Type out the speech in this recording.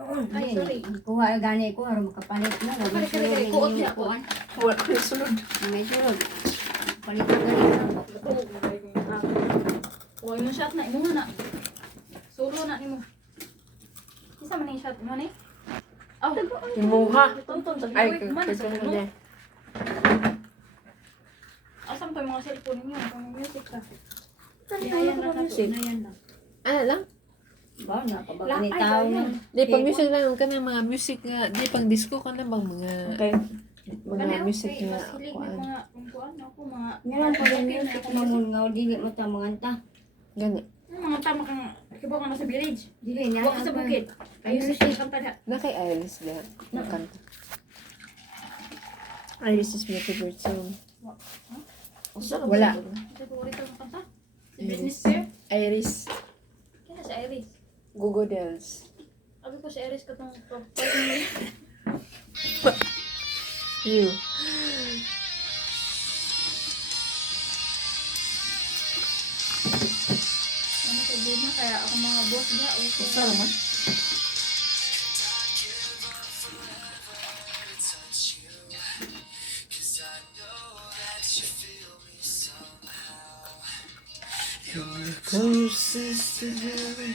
Ay, sorry. Kuha gani ko aron makapalit na. Kali kuot niya ko an. Wala ko yung sulod. May sulod. Palit na gani na. Tuog na kayo kung o, yung shot na, imo na. Solo na nimo. Isa man yung shot mo ni? Oh, Imuha. tonton sa Ay, gawin man sa kasi ano. na. Asam to yung mga cellphone niyo, kung music ka. Ayan na music. Ayan na. Ano lang? Ba na pabag Ay, ni tao ganyan. na. Di pang music lang ka na mga music nga. Di pang disco ka na bang mga Okay. mga music okay, nga. mas hilig kuan. ng mga kuan ako mga Ngayon pa rin okay na music ako mamon nga dili mo ta manganta. Gani. mga tama kang kibo ka na sa village. Dili na. Wa ka sa bukid. Ayos sa kanta na. Na kay Iris lahat. Nakanta. Iris is my favorite song. Wala. Sa favorito mo kanta? Si Iris. Business Fair? Iris. Kaya sa Iris. Google Dolls. Sabi ko sa Iris katong You. ano problema kaya ako mga boss niya o Usa naman. Closest together.